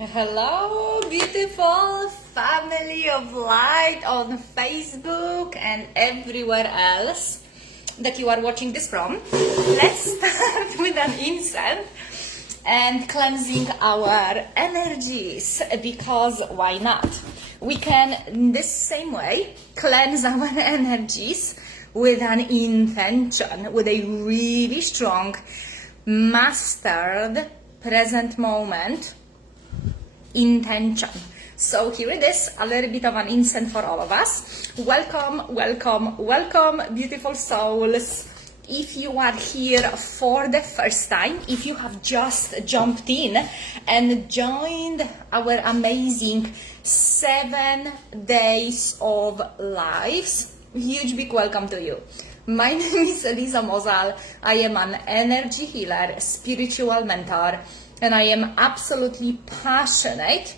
Hello, beautiful family of light on Facebook and everywhere else that you are watching this from. Let's start with an incense and cleansing our energies, because why not? We can, in this same way, cleanse our energies with an intention, with a really strong, mastered, present moment intention. So here it is, a little bit of an incense for all of us. Welcome, welcome, welcome, beautiful souls. If you are here for the first time, if you have just jumped in and joined our amazing 7 days of lives, huge big welcome to you. My name is Eliza Mozal. I am an energy healer, spiritual mentor, and I am absolutely passionate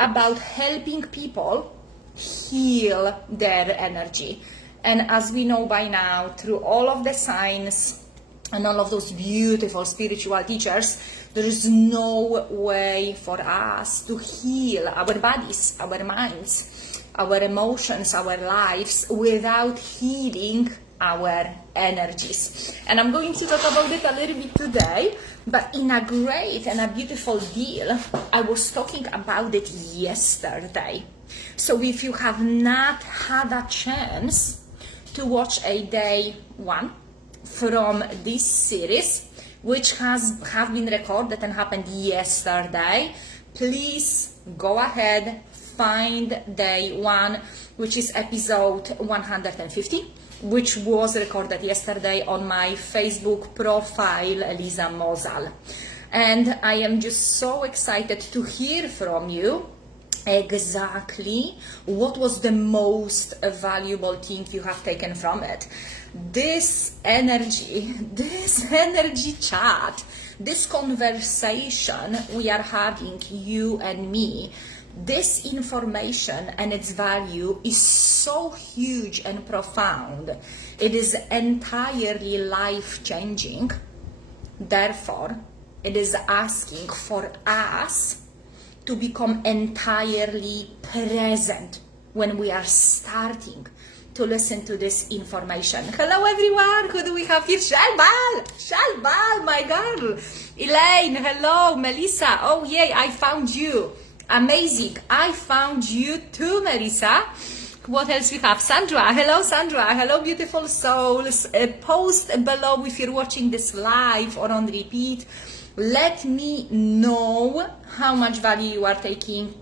about helping people heal their energy. And as we know by now, through all of the signs and all of those beautiful spiritual teachers, there is no way for us to heal our bodies, our minds, our emotions, our lives without healing our energies. And I'm going to talk about it a little bit today, but in a great and a beautiful deal. I was talking about it yesterday. So if you have not had a chance to watch a day 1 from this series, which have been recorded and happened yesterday, please go ahead, find day 1, which is episode 150, which was recorded yesterday on my Facebook profile, Eliza Mozal. And I am just so excited to hear from you exactly what was the most valuable thing you have taken from it. This energy chat, this conversation we are having, you and me, this information and its value is so huge and profound. It is entirely life-changing. Therefore, it is asking for us to become entirely present when we are starting to listen to this information. Hello everyone, who do we have here? Shalbal, my girl. Elaine, hello. Melissa, oh yay, I found you. Amazing, I found you too, Melissa. What else we have? Sandra, hello beautiful souls. Post below if you're watching this live or on repeat. Let me know how much value you are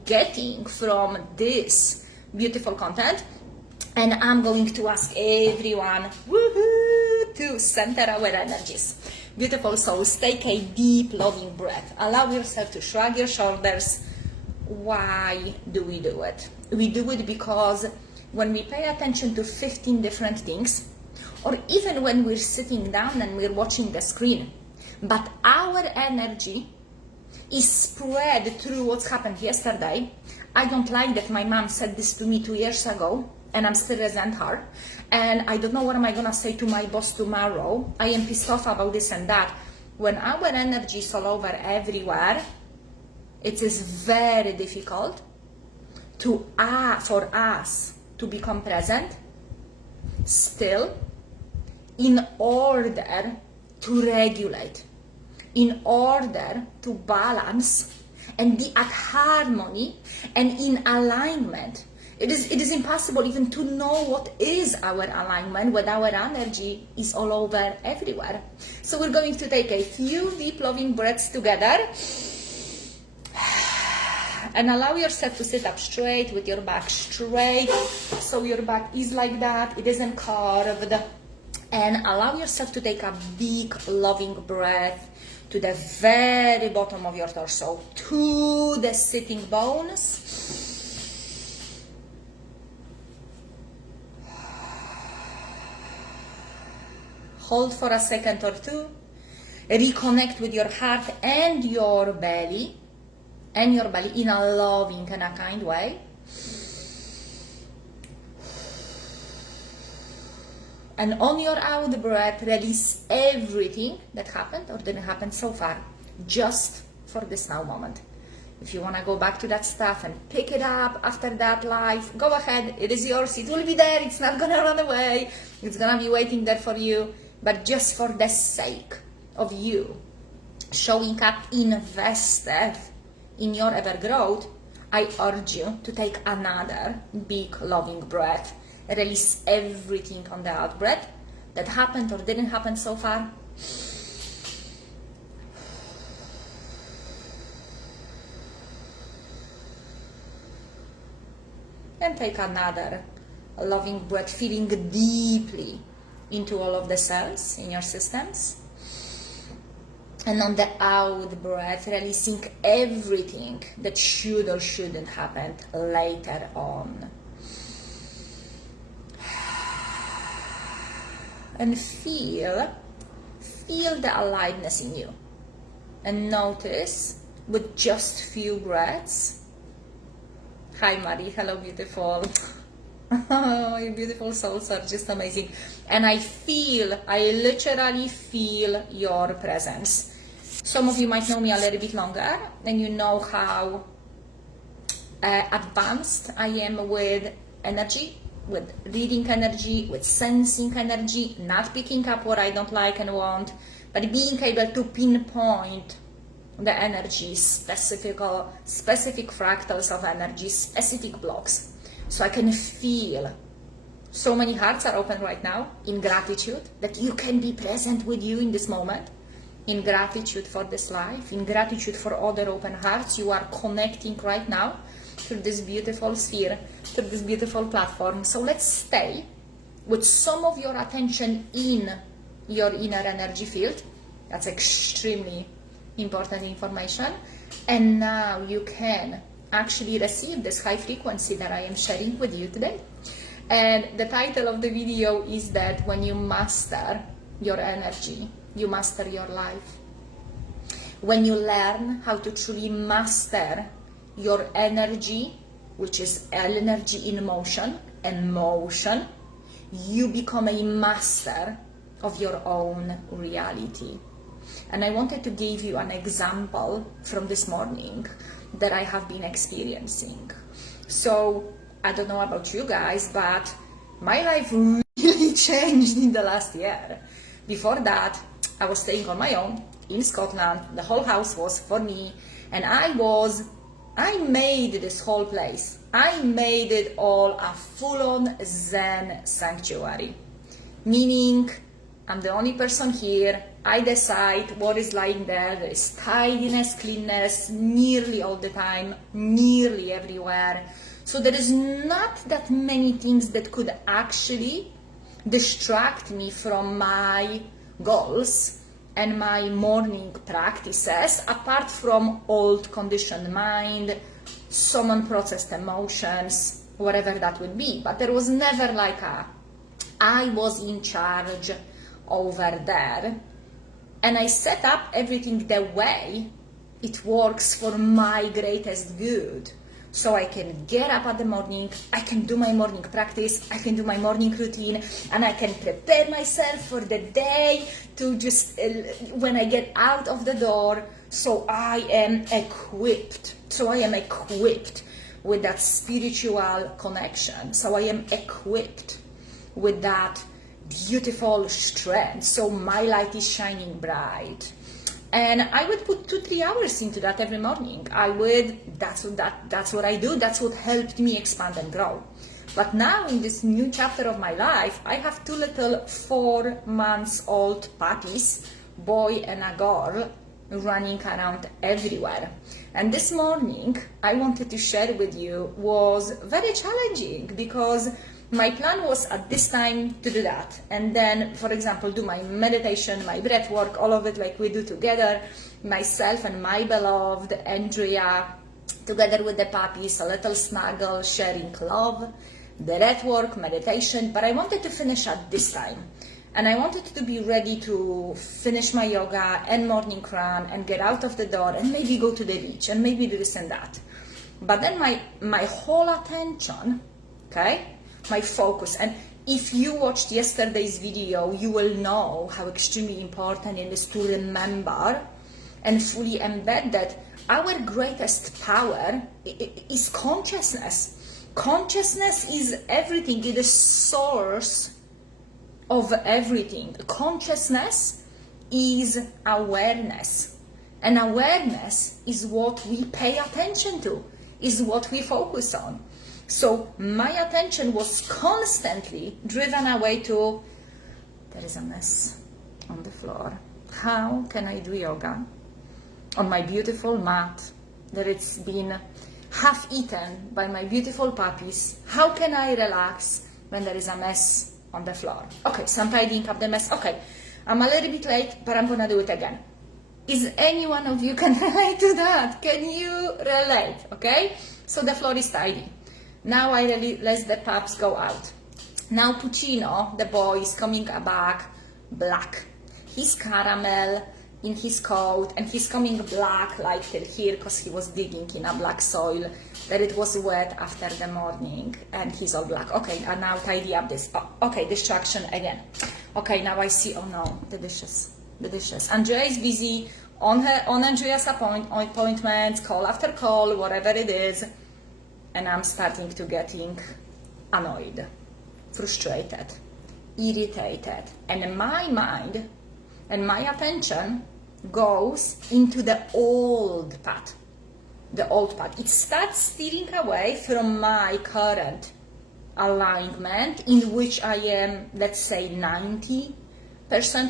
getting from this beautiful content. And I'm going to ask everyone, woohoo, to center our energies. Beautiful souls, take a deep, loving breath. Allow yourself to shrug your shoulders. Why do we do it? We do it because when we pay attention to 15 different things, or even when we're sitting down and we're watching the screen, but our energy is spread through what's happened yesterday. I don't like that my mom said this to me 2 years ago, and I'm still resent her, and I don't know what am I gonna say to my boss tomorrow. I am pissed off about this and that. When our energy is all over everywhere, it is very difficult for us to become present, still, in order to regulate, in order to balance and be at harmony and in alignment. It is impossible even to know what is our alignment when our energy is all over everywhere. So we're going to take a few deep loving breaths together. And allow yourself to sit up straight with your back straight, so your back is like that, it isn't curved. And allow yourself to take a big loving breath to the very bottom of your torso, to the sitting bones. Hold for a second or two, reconnect with your heart and your belly. In a loving and a kind way. And on your out breath, release everything that happened or didn't happen so far, just for this now moment. If you want to go back to that stuff and pick it up after that life, go ahead. It is yours. It will be there. It's not going to run away. It's going to be waiting there for you. But just for the sake of you showing up invested in your ever growth, I urge you to take another big loving breath. Release everything on the out breath that happened or didn't happen so far. And take another loving breath, feeling deeply into all of the cells in your systems. And on the out breath, releasing everything that should or shouldn't happen later on. And feel the aliveness in you. And notice with just few breaths. Hi Marie, hello beautiful. Oh, your beautiful souls are just amazing. And I literally feel your presence. Some of you might know me a little bit longer and you know how advanced I am with energy, with reading energy, with sensing energy, not picking up what I don't like and want, but being able to pinpoint the energy, specific fractals of energy, specific blocks. So I can feel so many hearts are open right now in gratitude that you can be present with you in this moment, in gratitude for this life, in gratitude for other open hearts. You are connecting right now through this beautiful sphere, through this beautiful platform. So let's stay with some of your attention in your inner energy field. That's extremely important information. And now you can actually receive this high frequency that I am sharing with you today. And the title of the video is that when you master your energy, you master your life. When you learn how to truly master your energy, which is energy in motion and motion, you become a master of your own reality. And I wanted to give you an example from this morning that I have been experiencing. So I don't know about you guys, but my life really changed in the last year. Before that, I was staying on my own in Scotland. The whole house was for me, and I made this whole place. I made it all a full-on Zen sanctuary. Meaning, I'm the only person here. I decide what is lying there. There is tidiness, cleanness, nearly all the time, nearly everywhere. So there is not that many things that could actually distract me from my goals and my morning practices, apart from old conditioned mind, some unprocessed emotions, whatever that would be. But there was never like I was in charge over there. And I set up everything the way it works for my greatest good. So I can get up at the morning, I can do my morning practice, I can do my morning routine, and I can prepare myself for the day to just, when I get out of the door, so I am equipped. So I am equipped with that spiritual connection. So I am equipped with that beautiful strength. So my light is shining bright. And I would put 2-3 hours into that every morning. That's what I do. That's what helped me expand and grow. But now in this new chapter of my life, I have 2 little 4-month-old puppies, boy and a girl, running around everywhere. And this morning, I wanted to share with you was very challenging because my plan was at this time to do that, and then, for example, do my meditation, my breath work, all of it like we do together, myself and my beloved Andrea, together with the puppies, a little snuggle, sharing love, the breath work, meditation. But I wanted to finish at this time, and I wanted to be ready to finish my yoga and morning run and get out of the door and maybe go to the beach and maybe do this and that. But then my whole attention, okay, my focus, and if you watched yesterday's video, you will know how extremely important it is to remember and fully embed that our greatest power is consciousness. Consciousness is everything. It is source of everything. Consciousness is awareness. And awareness is what we pay attention to, is what we focus on. So my attention was constantly driven away to, there is a mess on the floor. How can I do yoga on my beautiful mat that it's been half eaten by my beautiful puppies? How can I relax when there is a mess on the floor? Okay, so I'm tidying up the mess. Okay, I'm a little bit late, but I'm gonna do it again. Is any one of you can relate to that? Can you relate? Okay, so the floor is tidy. Now I really let the pups go out. Now Puccino, the boy, is coming back black. He's caramel in his coat, and he's coming black like till here because he was digging in a black soil that it was wet after the morning, and he's all black. Okay, and now tidy up this. Oh, okay, distraction again. Okay, now I see, oh no, the dishes. Andrea is busy on Andrea's appointments, call after call, whatever it is, and I'm starting to getting annoyed, frustrated, irritated, and my mind and my attention goes into the old path. It starts steering away from my current alignment, in which I am, let's say, 90%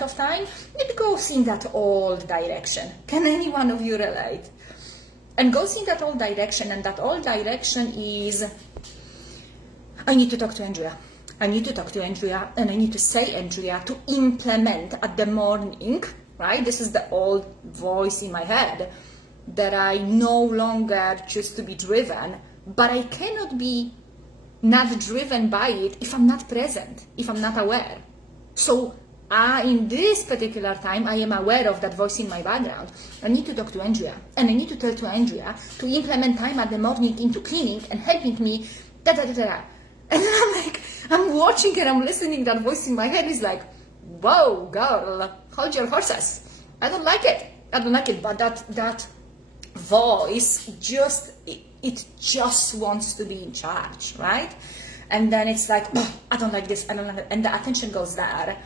of time. It goes in that old direction. Can any one of you relate? And goes in that old direction, and that old direction is, I need to talk to Andrea. And I need to say Andrea to implement at the morning, right? This is the old voice in my head that I no longer choose to be driven, but I cannot be not driven by it if I'm not present, if I'm not aware. So in this particular time, I am aware of that voice in my background. I need to talk to Andrea, and I need to tell to Andrea to implement time at the morning into cleaning and helping me, da-da-da-da. And then I'm like, I'm watching and I'm listening, that voice in my head is like, whoa, girl, hold your horses. I don't like it, but that voice just, it just wants to be in charge, right? And then it's like, oh, I don't like this, I don't like it, and the attention goes there.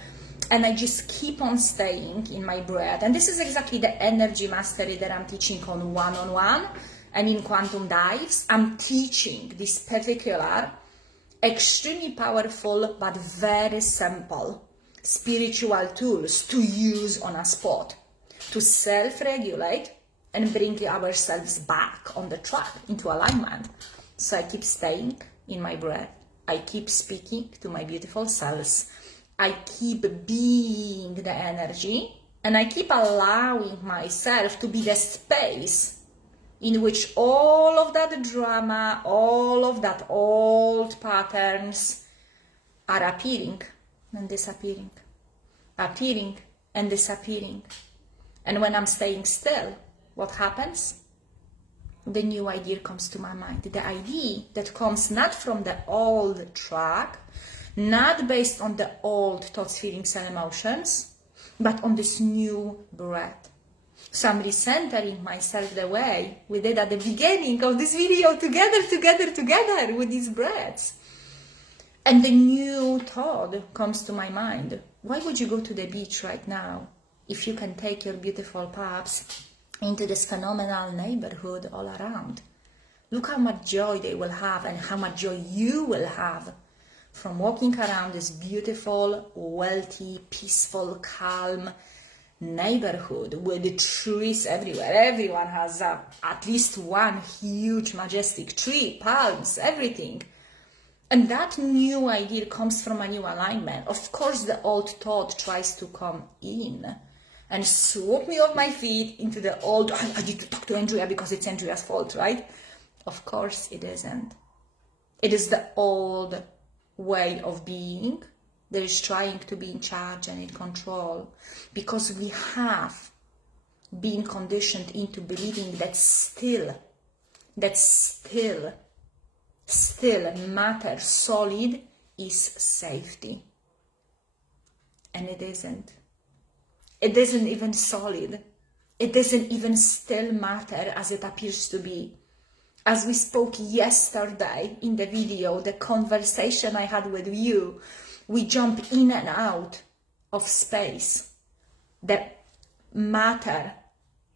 And I just keep on staying in my breath. And this is exactly the energy mastery that I'm teaching on one-on-one and in quantum dives. I'm teaching this particular, extremely powerful but very simple spiritual tools to use on a spot to self-regulate and bring ourselves back on the track into alignment. So I keep staying in my breath. I keep speaking to my beautiful selves. I keep being the energy, and I keep allowing myself to be the space in which all of that drama, all of that old patterns are appearing and disappearing, appearing and disappearing. And when I'm staying still, what happens? The new idea comes to my mind. The idea that comes not from the old track, not based on the old thoughts, feelings, and emotions, but on this new breath. So I'm recentering myself the way we did at the beginning of this video, together with these breaths. And the new thought comes to my mind. Why would you go to the beach right now if you can take your beautiful pups into this phenomenal neighborhood all around? Look how much joy they will have and how much joy you will have from walking around this beautiful, wealthy, peaceful, calm neighborhood with the trees everywhere. Everyone has at least one huge, majestic tree, palms, everything. And that new idea comes from a new alignment. Of course, the old thought tries to come in and swoop me off my feet into the old, I need to talk to Andrea because it's Andrea's fault, right? Of course it isn't. It is the old way of being that is trying to be in charge and in control, because we have been conditioned into believing that still matter solid is safety. And it isn't. It isn't even solid. It doesn't even still matter as it appears to be. As we spoke yesterday in the video, the conversation I had with you, we jump in and out of space. The matter,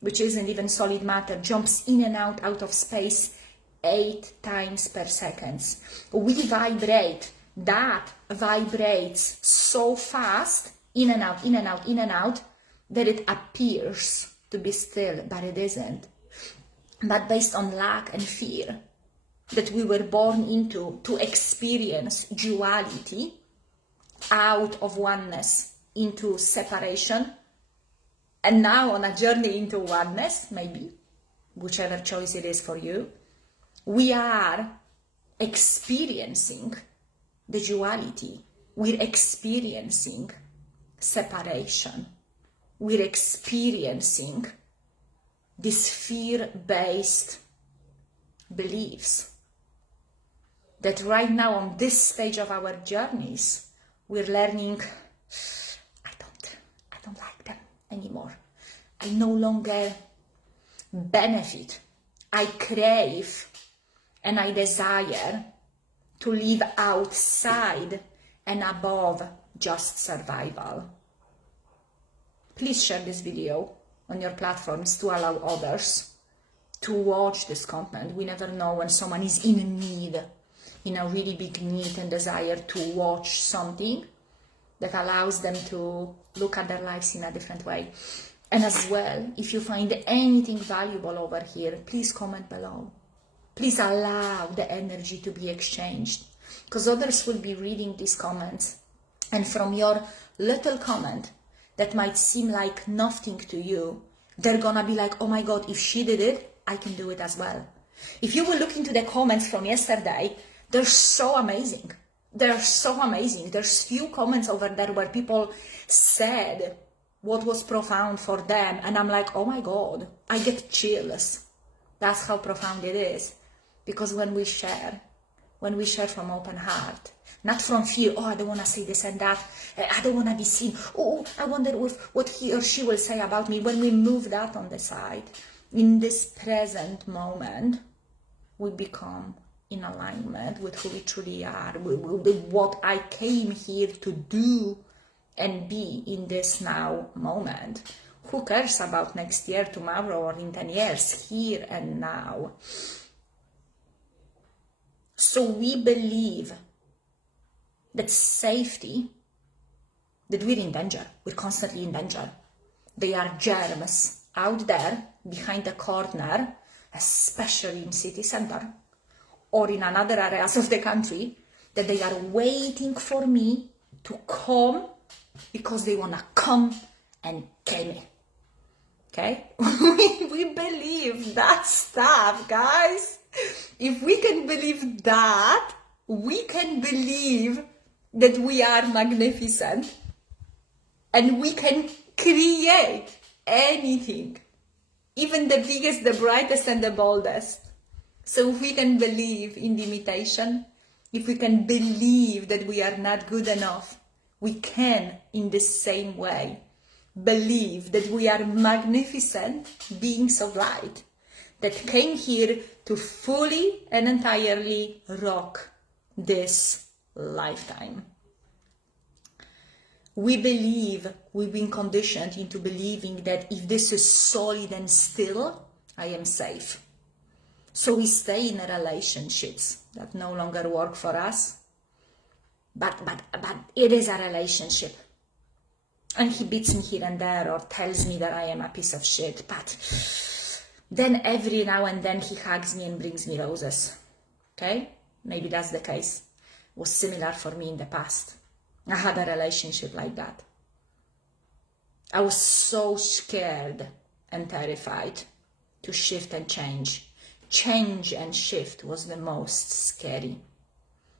which isn't even solid matter, jumps in and out of space 8 times per second. We vibrate. That vibrates so fast, in and out, in and out, in and out, that it appears to be still, but it isn't. But based on lack and fear that we were born into, to experience duality, out of oneness into separation, and now on a journey into oneness, maybe, whichever choice it is for you, we are experiencing the duality. We're experiencing separation. We're experiencing these fear-based beliefs that right now on this stage of our journeys, we're learning, I don't like them anymore. I no longer benefit. I crave and I desire to live outside and above just survival. Please share this video on your platforms to allow others to watch this content. We never know when someone is in need, in a really big need and desire to watch something that allows them to look at their lives in a different way. And as well, if you find anything valuable over here, please comment below. Please allow the energy to be exchanged, because others will be reading these comments, and from your little comment that might seem like nothing to you, they're gonna be like, oh my God, if she did it, I can do it as well. If you will look into the comments from yesterday, they're so amazing. They're so amazing. There's few comments over there where people said what was profound for them, and I'm like, oh my God, I get chills. That's how profound it is. Because when we share from open heart, not from fear, oh, I don't want to say this and that, I don't want to be seen, oh, I wonder what he or she will say about me. When we move that on the side, in this present moment, we become in alignment with who we truly are, with what I came here to do and be in this now moment. Who cares about next year, tomorrow, or in 10 years, here and now? So we believe that safety, that we're in danger, we're constantly in danger. There are germs out there behind the corner, especially in city center or in another areas of the country, that they are waiting for me to come because they want to come and kill me. Okay? We believe that stuff, guys. If we can believe that, we can believe that we are magnificent and we can create anything, even the biggest, the brightest, and the boldest. So if we can believe in the imitation, if we can believe that we are not good enough, we can, in the same way, believe that we are magnificent beings of light that came here to fully and entirely rock this lifetime. We believe, we've been conditioned into believing that if this is solid and still, I am safe. So we stay in relationships that no longer work for us, but it is a relationship. And he beats me here and there or tells me that I am a piece of shit, but then every now and then he hugs me and brings me roses. Okay? Maybe that's the case. It was similar for me in the past. I had a relationship like that. I was so scared and terrified to shift and change. Change and shift was the most scary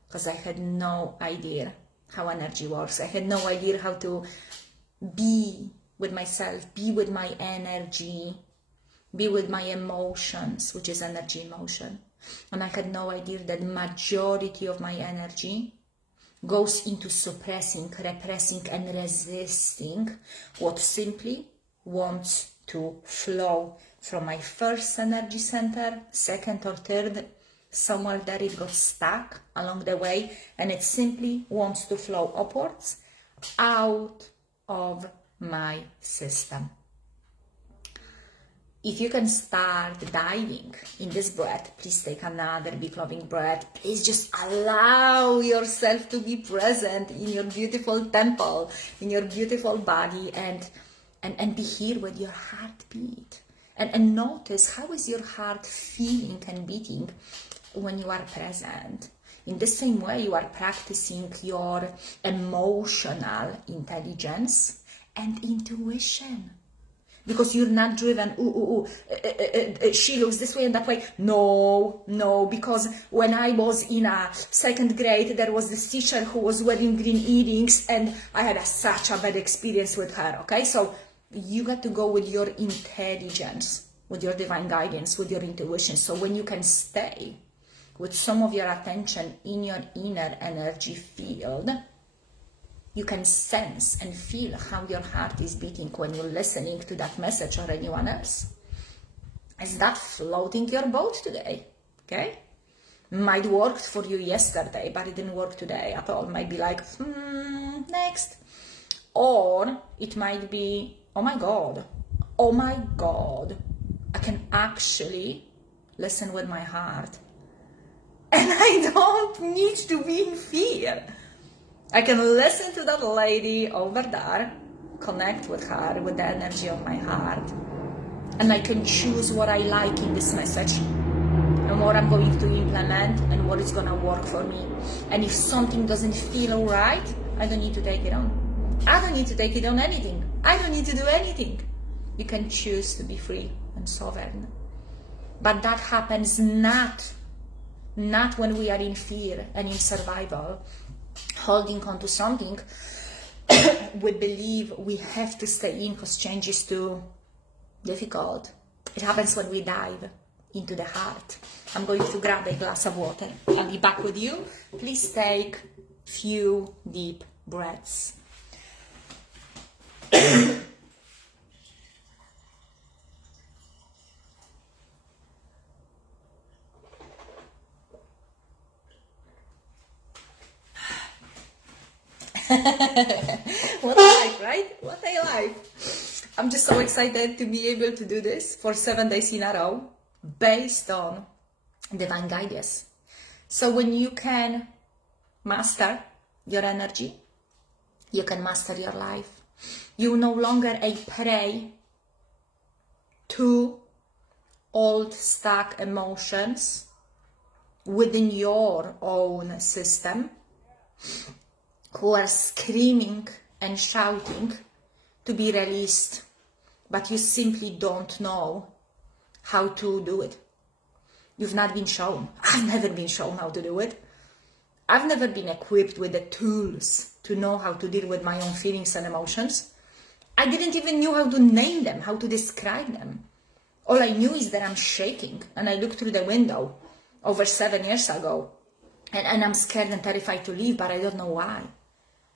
because I had no idea how energy works. I had no idea how to be with myself, be with my energy, be with my emotions, which is energy in motion. And I had no idea that majority of my energy goes into suppressing, repressing, and resisting what simply wants to flow from my first energy center, second or third, somewhere there it got stuck along the way, and it simply wants to flow upwards out of my system. If you can start diving in this breath, please take another big loving breath. Please just allow yourself to be present in your beautiful temple, in your beautiful body, and be here with your heartbeat. And notice, how is your heart feeling and beating when you are present? In the same way, you are practicing your emotional intelligence and intuition. Because you're not driven, she looks this way and that way. No, because when I was in a second grade, there was this teacher who was wearing green earrings and I had such a bad experience with her, okay? So you got to go with your intelligence, with your divine guidance, with your intuition. So when you can stay with some of your attention in your inner energy field, you can sense and feel how your heart is beating when you're listening to that message or anyone else. Is that floating your boat today? Okay? Might worked for you yesterday, but it didn't work today at all. Might be like, next. Or it might be, oh my God, I can actually listen with my heart. And I don't need to be in fear. I can listen to that lady over there, connect with her, with the energy of my heart, and I can choose what I like in this message and what I'm going to implement and what is going to work for me. And if something doesn't feel right, I don't need to take it on. I don't need to take it on anything. I don't need to do anything. You can choose to be free and sovereign. But that happens not when we are in fear and in survival, holding on to something we believe we have to stay in because change is too difficult. It happens when we dive into the heart. I'm going to grab a glass of water. I'll be back with you. Please take few deep breaths. What a life, right? What a life. I'm just so excited to be able to do this for 7 days in a row based on divine guidance. So when you can master your energy, you can master your life. You're no longer a prey to old stuck emotions within your own system, who are screaming and shouting to be released, but you simply don't know how to do it. You've not been shown. I've never been shown how to do it. I've never been equipped with the tools to know how to deal with my own feelings and emotions. I didn't even know how to name them, how to describe them. All I knew is that I'm shaking, and I looked through the window over 7 years ago, and I'm scared and terrified to leave, but I don't know why.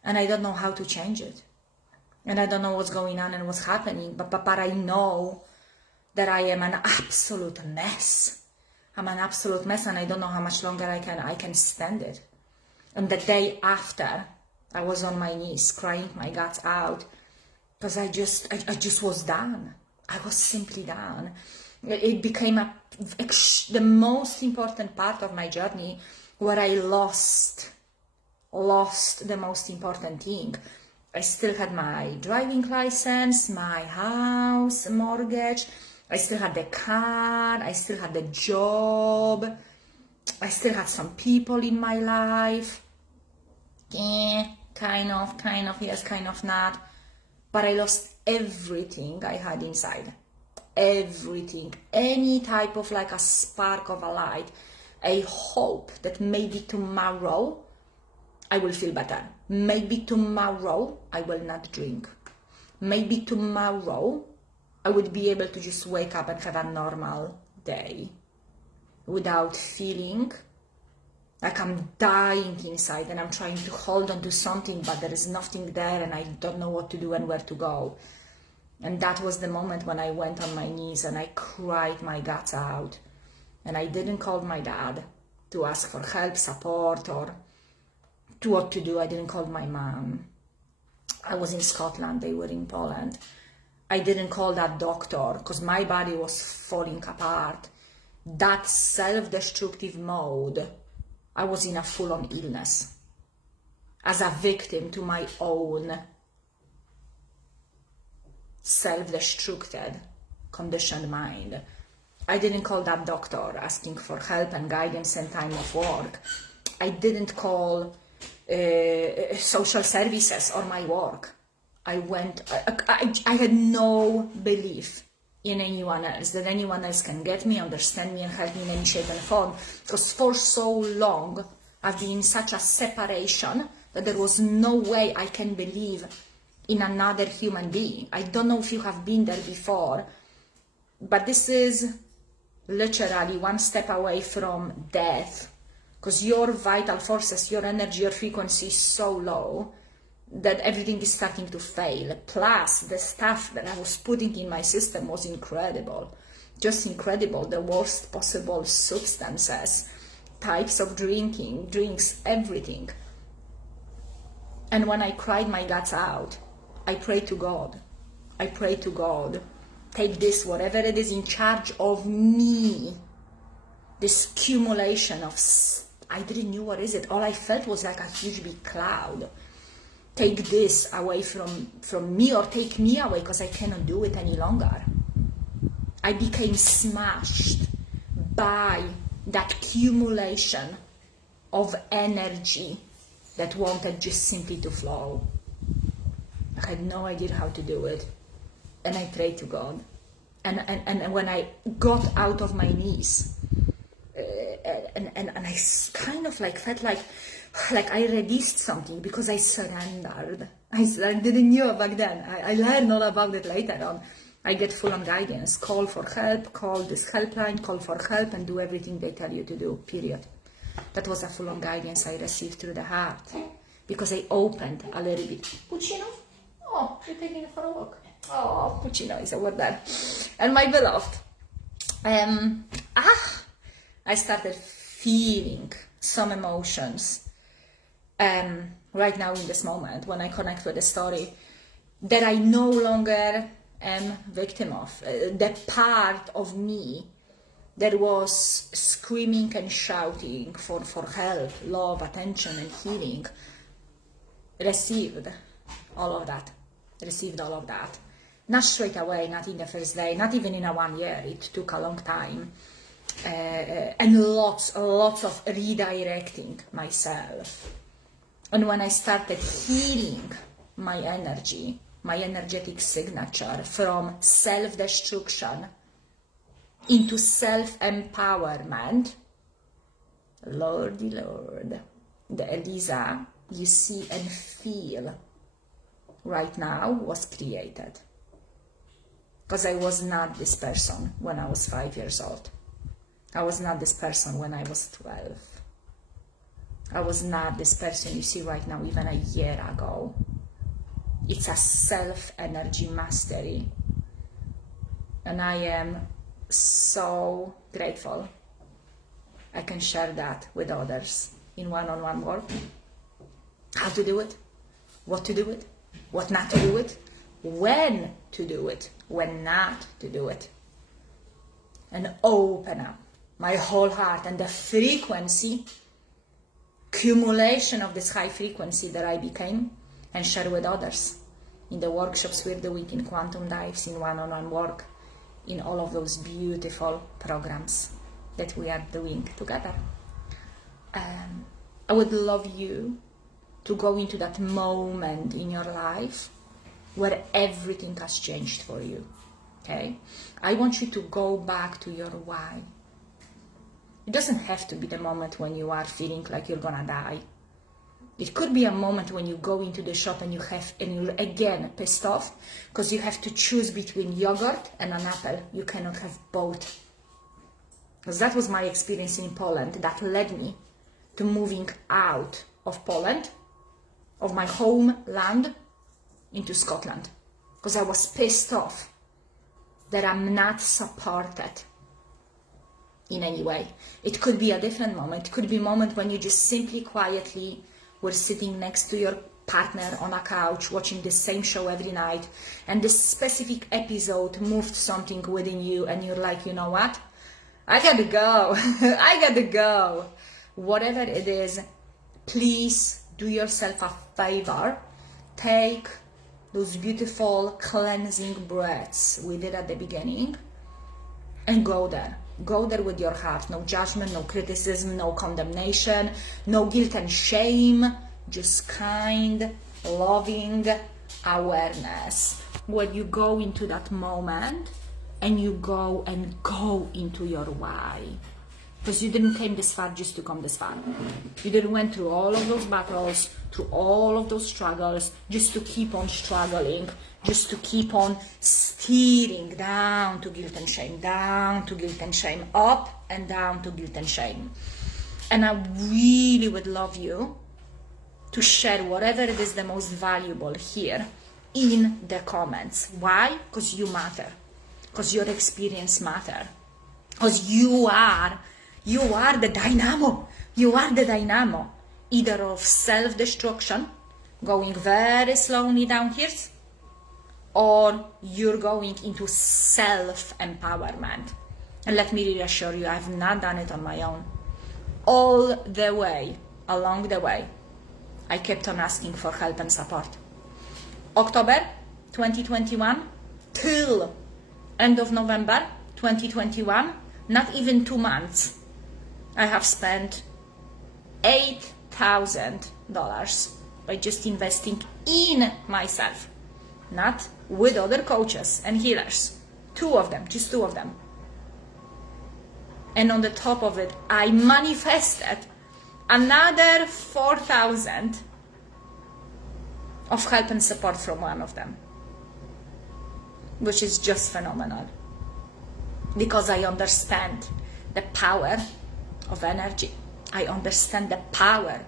And I don't know how to change it. And I don't know what's going on and what's happening. But I know that I am an absolute mess. I'm an absolute mess, and I don't know how much longer I can stand it. And the day after, I was on my knees crying my guts out because I just was done. I was simply done. It became the most important part of my journey where I lost the most important thing. I still had my driving license, my house mortgage, I still had the car, I still had the job, I still had some people in my life. Kind of, yes, kind of not. But I lost everything I had inside. Everything. Any type of like a spark of a light, a hope that maybe tomorrow I will feel better. Maybe tomorrow I will not drink. Maybe tomorrow I would be able to just wake up and have a normal day without feeling like I'm dying inside and I'm trying to hold on to something, but there is nothing there and I don't know what to do and where to go. And that was the moment when I went on my knees and I cried my guts out. And I didn't call my dad to ask for help, support, or to what to do. I didn't call my mom. I was in Scotland, they were in Poland. I didn't call that doctor because my body was falling apart. That self-destructive mode, I was in a full-on illness as a victim to my own self-destructed, conditioned mind. I didn't call that doctor asking for help and guidance and time of work. I didn't call social services or my work. I had no belief in anyone else, that anyone else can get me, understand me, and help me in any shape and form. Because for so long, I've been in such a separation that there was no way I can believe in another human being. I don't know if you have been there before, but this is literally one step away from death, because your vital forces, your energy, your frequency is so low that everything is starting to fail. Plus, the stuff that I was putting in my system was incredible, just incredible. The worst possible substances, types of drinks, everything. And when I cried my guts out, I prayed to God. I prayed to God, take this, whatever it is in charge of me, this accumulation of, I didn't know what is it. All I felt was like a huge big cloud. Take this away from me, or take me away, because I cannot do it any longer. I became smashed by that accumulation of energy that wanted just simply to flow. I had no idea how to do it. And I prayed to God. And when I got out of my knees, and I kind of like felt like I released something, because I surrendered. I didn't know back then. I learned all about it later on. I get full on guidance. Call for help, call this helpline, call for help, and do everything they tell you to do, period. That was a full on guidance I received through the heart, because I opened a little bit. Puccino? Oh, you're taking it for a walk. Oh, Puccino is over there. And my beloved, I started feeling some emotions right now in this moment when I connect with the story that I no longer am victim of. The part of me that was screaming and shouting for help, love, attention, and healing received all of that. Not straight away, not in the first day, not even in a 1 year. It took a long time. And lots of redirecting myself. And when I started healing my energy, my energetic signature from self-destruction into self-empowerment, Lordy Lord, the Eliza you see and feel right now was created. Because I was not this person when I was 5 years old. I was not this person when I was 12. I was not this person you see right now even a year ago. It's a self-energy mastery. And I am so grateful I can share that with others in one-on-one work. How to do it, what to do it, what not to do it, when to do it, when not to do it. And open up my whole heart and the frequency, accumulation of this high frequency that I became, and share with others in the workshops we're doing, in quantum dives, in one-on-one work, in all of those beautiful programs that we are doing together. I would love you to go into that moment in your life where everything has changed for you, okay? I want you to go back to your why. It doesn't have to be the moment when you are feeling like you're gonna die. It could be a moment when you go into the shop and you're again pissed off because you have to choose between yogurt and an apple. You cannot have both. Because that was my experience in Poland. That led me to moving out of Poland, of my homeland, into Scotland. Because because I was pissed off that I'm not supported in any way. It could be a different moment. It could be a moment when you just simply quietly were sitting next to your partner on a couch watching the same show every night, and this specific episode moved something within you and you're like, you know what? I gotta go. I gotta go. Whatever it is, please do yourself a favor. Take those beautiful cleansing breaths we did at the beginning and go there. Go there with your heart. No judgment, no criticism, no condemnation, no guilt and shame. Just kind, loving awareness. When you go into that moment and you go into your why. Because you didn't came this far just to come this far. You didn't went through all of those battles, through all of those struggles, just to keep on struggling, just to keep on steering down to guilt and shame, down to guilt and shame, up and down to guilt and shame. And I really would love you to share whatever it is the most valuable here in the comments. Why? Because you matter. Because your experience matter. Because you are the dynamo. You are the dynamo. Either of self-destruction, going very slowly down here, or you're going into self-empowerment. And let me reassure you, I've not done it on my own. All the way, along the way, I kept on asking for help and support. October 2021 till end of November 2021, not even 2 months, I have spent $8,000 by just investing in myself, not with other coaches and healers. 2 of them, just 2 of them. And on the top of it, I manifested another 4,000 of help and support from one of them, which is just phenomenal, because I understand the power of energy. I understand the power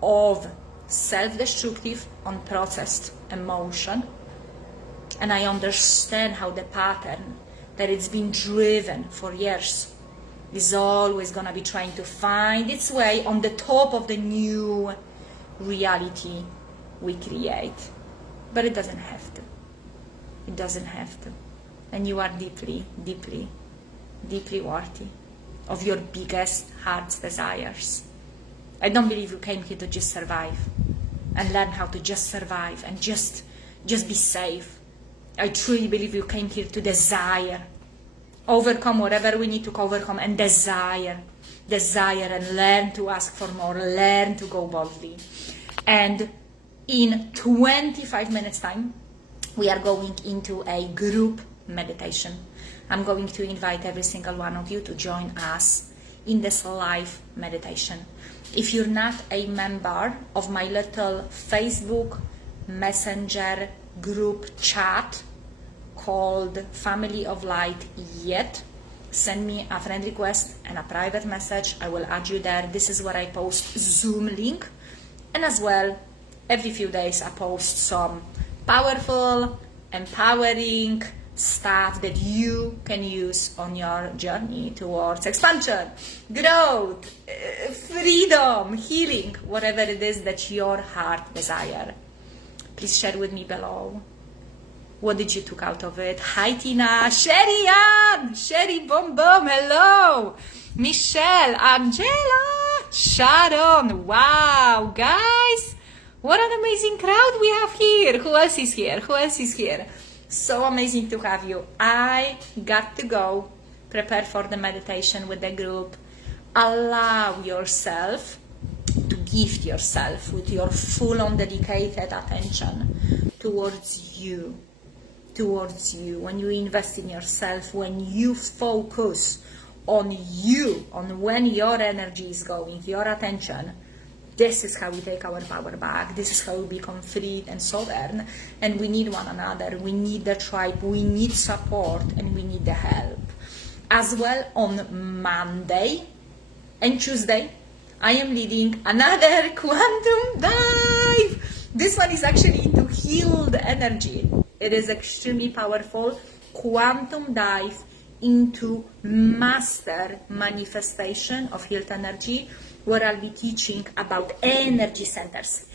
of self-destructive, unprocessed emotion, and I understand how the pattern that it's been driven for years is always going to be trying to find its way on the top of the new reality we create. But it doesn't have to. It doesn't have to. And you are deeply, deeply, deeply worthy of your biggest heart's desires. I don't believe you came here to just survive and learn how to just survive and just be safe. I truly believe you came here to desire, overcome whatever we need to overcome, and desire and learn to ask for more, learn to go boldly. And in 25 minutes time, we are going into a group meditation. I'm going to invite every single one of you to join us in this live meditation. If you're not a member of my little Facebook Messenger group chat called Family of Light yet, send me a friend request and a private message. I will add you there. This is where I post Zoom link, and as well every few days I post some powerful, empowering stuff that you can use on your journey towards expansion, growth, freedom, healing, whatever it is that your heart desire. Please share with me below. What did you took out of it? Hi Tina, Sherry Ann, Sherry Boom Boom, hello, Michelle, Angela, Sharon. Wow, guys, what an amazing crowd we have here. Who else is here? Who else is here? So amazing to have you. I got to go prepare for the meditation with the group. Allow yourself to gift yourself with your full-on dedicated attention towards you. When you invest in yourself, when you focus on you, on when your energy is going, your attention, this is how we take our power back. This is how we become free and sovereign. And we need one another. We need the tribe. We need support, and we need the help. As well, on Monday and Tuesday, I am leading another quantum dive. This one is actually into healed energy. It is extremely powerful. Quantum dive into master manifestation of healed energy, where I'll be teaching about energy centers,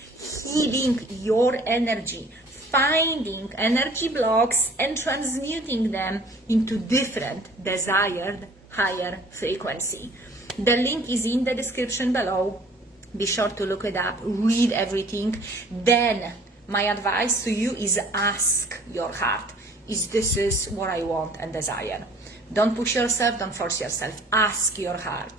healing your energy, finding energy blocks and transmuting them into different desired higher frequency. The link is in the description below. Be sure to look it up, read everything. Then my advice to you is ask your heart, is this what I want and desire? Don't push yourself, don't force yourself. Ask your heart,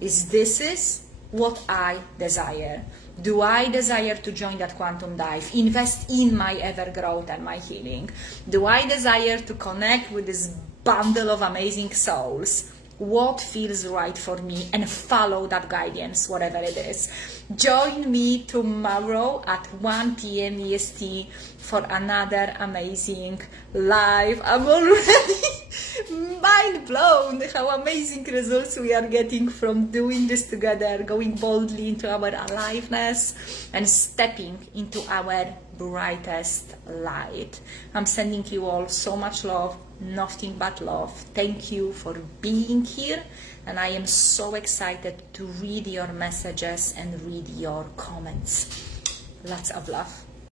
is this what I desire? Do I desire to join that quantum dive, invest in my ever growth and my healing? Do I desire to connect with this bundle of amazing souls? What feels right for me, and follow that guidance, whatever it is. Join me tomorrow at 1 p.m. EST for another amazing live. I'm already mind blown how amazing results we are getting from doing this together, going boldly into our aliveness and stepping into our brightest light. I'm sending you all so much love, nothing but love. Thank you for being here, and I am so excited to read your messages and read your comments. Lots of love.